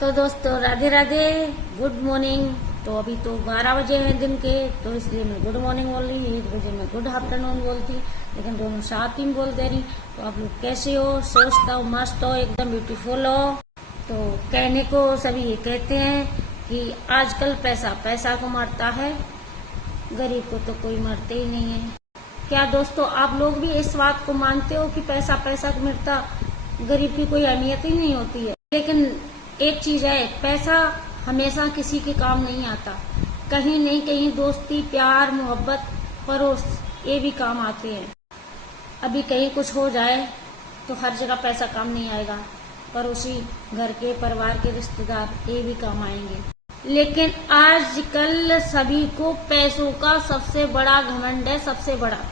तो दोस्तों Radhe Radhe, good morning. तो अभी तो 12 बजे हैं दिन के, तो इसलिए मैं गुड मॉर्निंग बोल रही, 1 बजे मैं गुड आफ्टरनून बोलती, लेकिन दोनों साथ ही बोल दे रही। तो आप लोग कैसे हो? स्वस्थ हो, मस्त हो, एकदम ब्यूटीफुल हो। तो कहने को सभी ये कहते हैं कि आजकल पैसा पैसा को मारता है, गरीब को तो कोई मरते ही नहीं है। क्या दोस्तों आप लोग भी इस बात को मानते हो कि पैसा पैसा को मिलता, गरीब की कोई अहमियत ही नहीं होती है? लेकिन एक चीज है, पैसा हमेशा किसी के काम नहीं आता। कहीं नहीं कहीं दोस्ती, प्यार, मोहब्बत, पड़ोस, ये भी काम आते हैं। अभी कहीं कुछ हो जाए तो हर जगह पैसा काम नहीं आएगा। पड़ोसी, घर के, परिवार के रिश्तेदार, ये भी काम आएंगे। लेकिन आजकल सभी को पैसों का सबसे बड़ा घमंड है, सबसे बड़ा।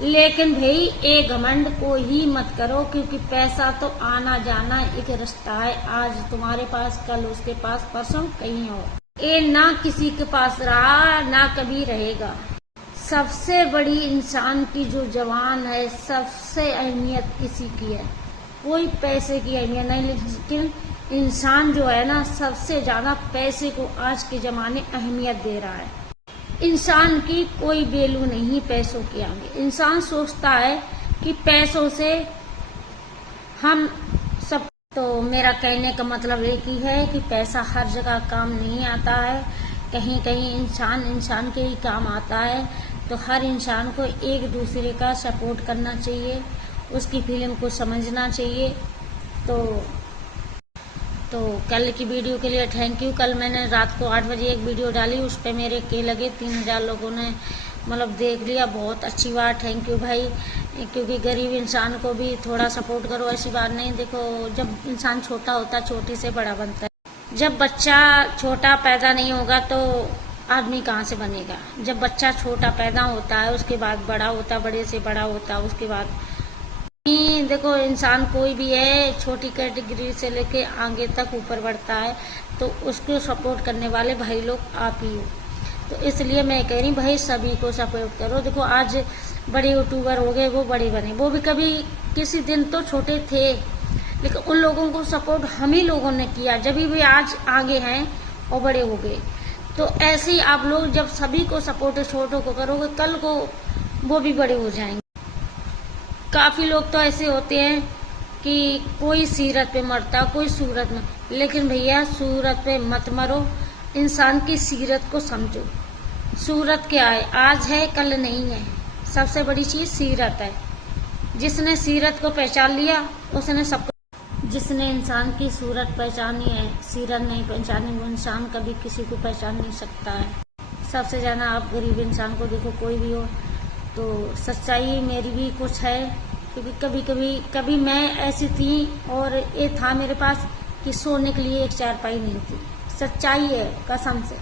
लेकिन भाई ये घमंड को ही मत करो, क्योंकि पैसा तो आना जाना एक रास्ता है। आज तुम्हारे पास, कल उसके पास, परसों कहीं और। ये ना किसी के पास रहा, ना कभी रहेगा। सबसे बड़ी इंसान की जो जवान है, सबसे अहमियत इसी की है। कोई पैसे की अहमियत नहीं, लेकिन इंसान जो है ना, सबसे ज्यादा पैसे को आज के जमाने अहमियत दे रहा है। इंसान की कोई वैल्यू नहीं पैसों के आगे। इंसान सोचता है कि पैसों से हम सब। तो मेरा कहने का मतलब एक ही है कि पैसा हर जगह काम नहीं आता है। कहीं कहीं इंसान के ही काम आता है। तो हर इंसान को एक दूसरे का सपोर्ट करना चाहिए, उसकी फीलिंग को समझना चाहिए। तो कल की वीडियो के लिए थैंक यू। कल मैंने रात को 8 बजे एक वीडियो डाली, उस पर मेरे के लगे 3000 लोगों ने मतलब देख लिया। बहुत अच्छी बात, थैंक यू भाई। क्योंकि गरीब इंसान को भी थोड़ा सपोर्ट करो, ऐसी बात नहीं। देखो, जब इंसान छोटा होता है, छोटे से बड़ा बनता है। जब बच्चा छोटा पैदा नहीं होगा तो आदमी कहाँ से बनेगा? जब बच्चा छोटा पैदा होता है, उसके बाद बड़ा होता, बड़े से बड़ा होता, उसके बाद देखो, इंसान कोई भी है, छोटी कैटेगरी से लेके आगे तक ऊपर बढ़ता है, तो उसको सपोर्ट करने वाले भाई लोग आप ही हो। तो इसलिए मैं कह रही भाई, सभी को सपोर्ट करो। देखो, आज बड़े यूट्यूबर हो गए, वो बड़े बने, वो भी कभी किसी दिन तो छोटे थे, लेकिन उन लोगों को सपोर्ट हम ही लोगों ने किया, जब भी आज आगे हैं और बड़े हो गए। तो ऐसे ही आप लोग जब सभी को सपोर्ट छोटों को करोगे, कल को वो भी बड़े हो जाएंगे। काफी लोग तो ऐसे होते हैं कि कोई सीरत पे मरता, कोई सूरत में। लेकिन भैया, सूरत पे मत मरो, इंसान की सीरत को समझो। सूरत क्या है? आज है, कल नहीं है। सबसे बड़ी चीज सीरत है। जिसने सीरत को पहचान लिया, उसने सब। जिसने इंसान की सूरत पहचानी है, सीरत नहीं पहचानी, वो इंसान कभी किसी को पहचान नहीं सकता है। सबसे ज्यादा आप गरीब इंसान को देखो, कोई भी हो। तो सच्चाई मेरी भी कुछ है, क्योंकि कभी मैं ऐसी थी और ये था मेरे पास कि सोने के लिए एक चारपाई नहीं थी। सच्चाई है, कसम से।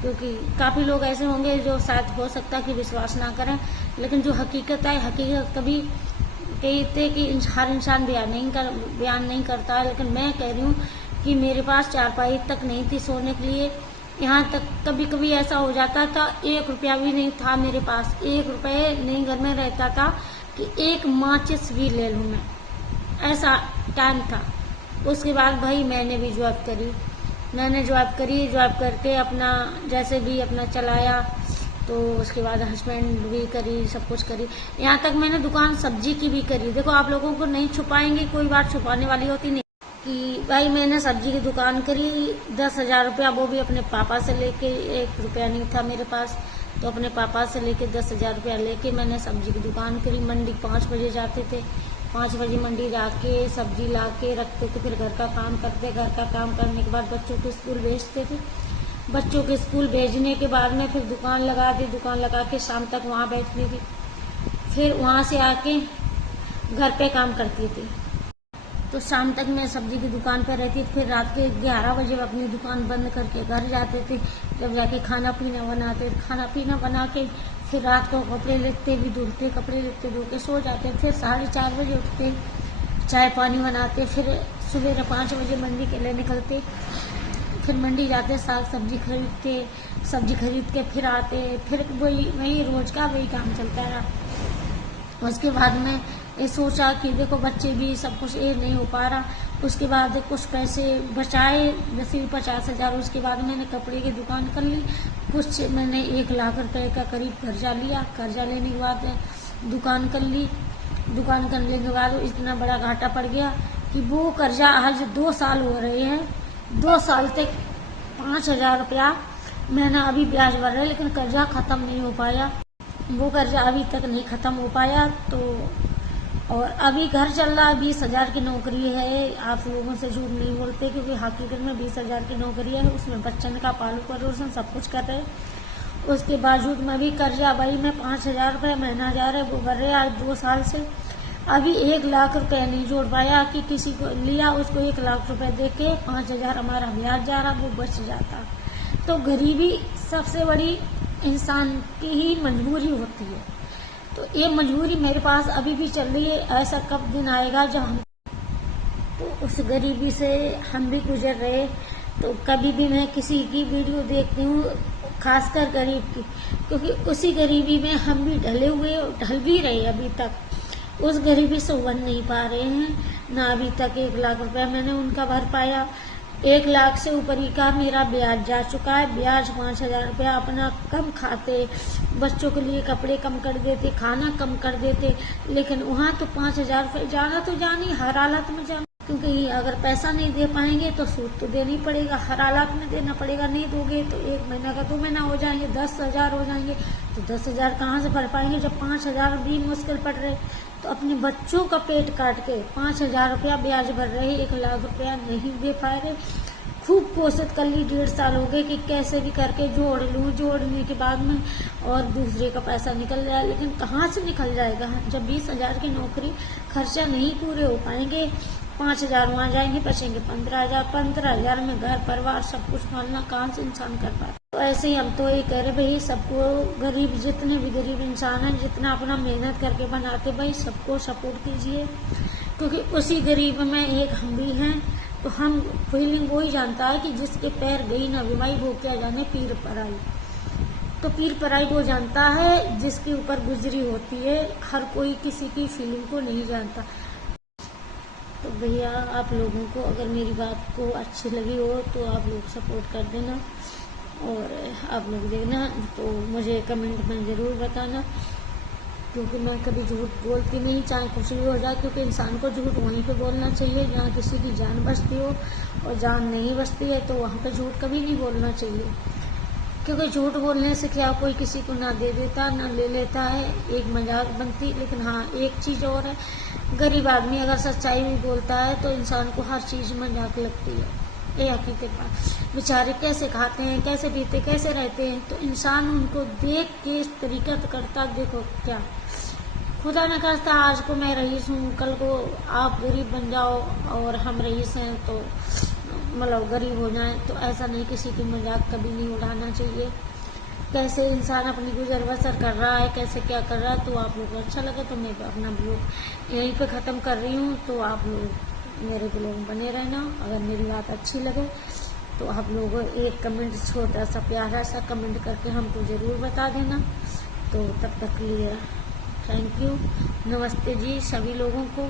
क्योंकि काफी लोग ऐसे होंगे जो शायद हो सकता कि विश्वास ना करें, लेकिन जो हकीकत है, हकीकत कभी कहते कि हर इंसान बयान नहीं करता है। लेकिन मैं कह रही हूँ कि मेरे पास चारपाई तक नहीं थी सोने के लिए। यहाँ तक कभी कभी ऐसा हो जाता था, 1 रुपया भी नहीं था मेरे पास, 1 रुपये नहीं घर में रहता था कि एक माचिस भी ले लूँ मैं, ऐसा टाइम था। उसके बाद भाई मैंने भी जॉब करी, जॉब करके अपना जैसे भी अपना चलाया। तो उसके बाद हस्बैंड भी करी, सब कुछ करी। यहाँ तक मैंने दुकान सब्जी की भी करी। देखो, आप लोगों को नहीं छुपाएंगे, कोई बात छुपाने वाली होती नहीं कि भाई मैंने सब्जी की दुकान करी, 10,000 रुपया, वो भी अपने पापा से लेके। 1 रुपया नहीं था मेरे पास, तो अपने पापा से लेके 10,000 रुपया लेके मैंने सब्जी की दुकान करी। मंडी 5 बजे जाते थे, 5 बजे मंडी जाके सब्जी ला के रखते थे, फिर घर का काम करते। घर का काम करने के बाद बच्चों को स्कूल भेजते थे। बच्चों के स्कूल भेजने के बाद में फिर दुकान लगा दी, दुकान लगा के शाम तक वहाँ बैठती थी। फिर वहाँ से आके घर पे काम करती थी। तो शाम तक मैं सब्जी की दुकान पर रहती थी। फिर रात के 11 बजे अपनी दुकान बंद करके घर जाते थे। जब जाके खाना पीना बनाते, खाना पीना बना के फिर रात को कपड़े लेते भी धुलते, कपड़े लेते धो के सो जाते। फिर 4:30 बजे उठते, चाय पानी बनाते। फिर सुबह 5 बजे मंडी के लिए निकलते। फिर मंडी जाते, साग सब्जी खरीदते, सब्जी खरीद के फिर आते। फिर वही रोज का वही काम चलता रहा। उसके बाद में ये सोचा कि देखो, बच्चे भी सब कुछ ये नहीं हो पा रहा। उसके बाद कुछ पैसे बचाए, जैसे 50,000। उसके बाद मैंने कपड़े की दुकान कर ली। कुछ मैंने 1 लाख रुपए का करीब कर्जा लिया। कर्जा लेने के बाद दुकान कर ली। दुकान करने के बाद इतना बड़ा घाटा पड़ गया कि वो कर्जा आज 2 साल हो रहे हैं। 2 साल तक 5,000 रुपया मैंने अभी ब्याज भर रहा है, लेकिन कर्जा खत्म नहीं हो पाया। वो कर्जा अभी तक नहीं खत्म हो पाया। तो और अभी घर चल रहा है। 20,000 की नौकरी है। आप लोगों से झूठ नहीं बोलते, क्योंकि हकीकत में 20,000 की नौकरी है। उसमें बच्चन का पालू पोषण सब कुछ कर रहे। उसके बावजूद में भी कर्जा भाई मैं 5,000 रुपये महीना जा रहा है वो भर रहे आज 2 साल से। अभी 1 लाख रुपए नहीं जोड़ पाया कि किसी को लिया उसको 1 लाख रुपए दे के 5,000 हमारा ब्याज जा रहा वो बच जाता। तो गरीबी सबसे बड़ी इंसान की ही मजबूरी होती है। तो ये मजबूरी मेरे पास अभी भी चल रही है। ऐसा कब दिन आएगा जब हम तो उस गरीबी से हम भी गुजर रहे। तो कभी भी मैं किसी की वीडियो देखती हूँ, खासकर गरीब की, क्योंकि उसी गरीबी में हम भी ढले हुए ढल भी रहे अभी तक। उस गरीबी से उभर नहीं पा रहे हैं ना। अभी तक 1 लाख रुपया मैंने उनका भर पाया। 1 लाख से ऊपर ही का मेरा ब्याज जा चुका है। ब्याज 5,000 रुपया अपना कम खाते, बच्चों के लिए कपड़े कम कर देते, खाना कम कर देते, लेकिन वहाँ तो 5,000 रुपये जाना तो जानी, हर हालत में जाना। क्योंकि अगर पैसा नहीं दे पाएंगे तो सूद तो देना ही पड़ेगा, हर हालत में देना पड़ेगा। नहीं दोगे तो 1 महीना का 2 महीना हो जाएंगे, 10,000 हो जाएंगे। तो 10,000 कहाँ से भर पाएंगे जब 5,000 भी मुश्किल पड़ रहे। तो अपने बच्चों का पेट काट के 5,000 रुपया ब्याज भर रहे, 1 लाख रुपया नहीं दे पा रहे। खूब कोशिश कर ली, 1.5 साल हो गए कि कैसे भी करके जोड़ लूँ। जोड़ने के बाद में और दूसरे का पैसा निकल जाए, लेकिन कहाँ से निकल जाएगा जब 20,000 की नौकरी, खर्चा नहीं पूरे हो पाएंगे। 5,000 वहाँ जाएंगे, बचेंगे 15,000। 15,000 में घर परिवार सब कुछ पालना कहाँ से इंसान कर पाए। तो ऐसे ही हम तो ये कह रहे भाई सबको, गरीब जितने भी गरीब इंसान हैं, जितना अपना मेहनत करके बनाते भाई सबको सपोर्ट कीजिए, क्योंकि उसी गरीब में एक हम भी हैं। तो हम फीलिंग वही जानता है कि जिसके पैर गई ना बीमारी वो क्या जाने पीर पराई। तो पीर पराई वो जानता है जिसके ऊपर गुजरी होती है। हर कोई किसी की फीलिंग को नहीं जानता। तो भैया आप लोगों को अगर मेरी बात को अच्छी लगी हो तो आप लोग सपोर्ट कर देना, और आप लोग देखना तो मुझे कमेंट में ज़रूर बताना, क्योंकि मैं कभी झूठ बोलती नहीं, चाहे कुछ भी हो जाए। क्योंकि इंसान को झूठ वहीं पे बोलना चाहिए जहाँ किसी की जान बचती हो, और जान नहीं बचती है तो वहाँ पे झूठ कभी नहीं बोलना चाहिए। क्योंकि झूठ बोलने से क्या कोई किसी को ना दे देता ना ले लेता है, एक मजाक बनती। लेकिन हाँ एक चीज़ और है, गरीब आदमी अगर सच्चाई भी बोलता है तो इंसान को हर चीज़ मजाक लगती है। ये हकीकत बात। बेचारे कैसे खाते हैं, कैसे पीते, कैसे रहते हैं, तो इंसान उनको देख के इस तरीका करता। देखो क्या खुदा न करता आज को मैं रईस हूँ, कल को आप गरीब बन जाओ और हम रईस हैं तो मतलब गरीब हो जाएं। तो ऐसा नहीं, किसी की मजाक कभी नहीं उड़ाना चाहिए। कैसे इंसान अपनी गुजर बसर कर रहा है, कैसे क्या कर रहा है। तो आप लोग को अच्छा लगे तो मैं अपना ब्लॉग यहीं पे ख़त्म कर रही हूँ। तो आप लोग मेरे ब्लॉग में बने रहना। अगर मेरी बात अच्छी लगे तो आप लोग एक कमेंट, छोटा सा प्यारा सा कमेंट करके हमको ज़रूर बता देना। तो तब तक के लिए थैंक यू, नमस्ते जी सभी लोगों को।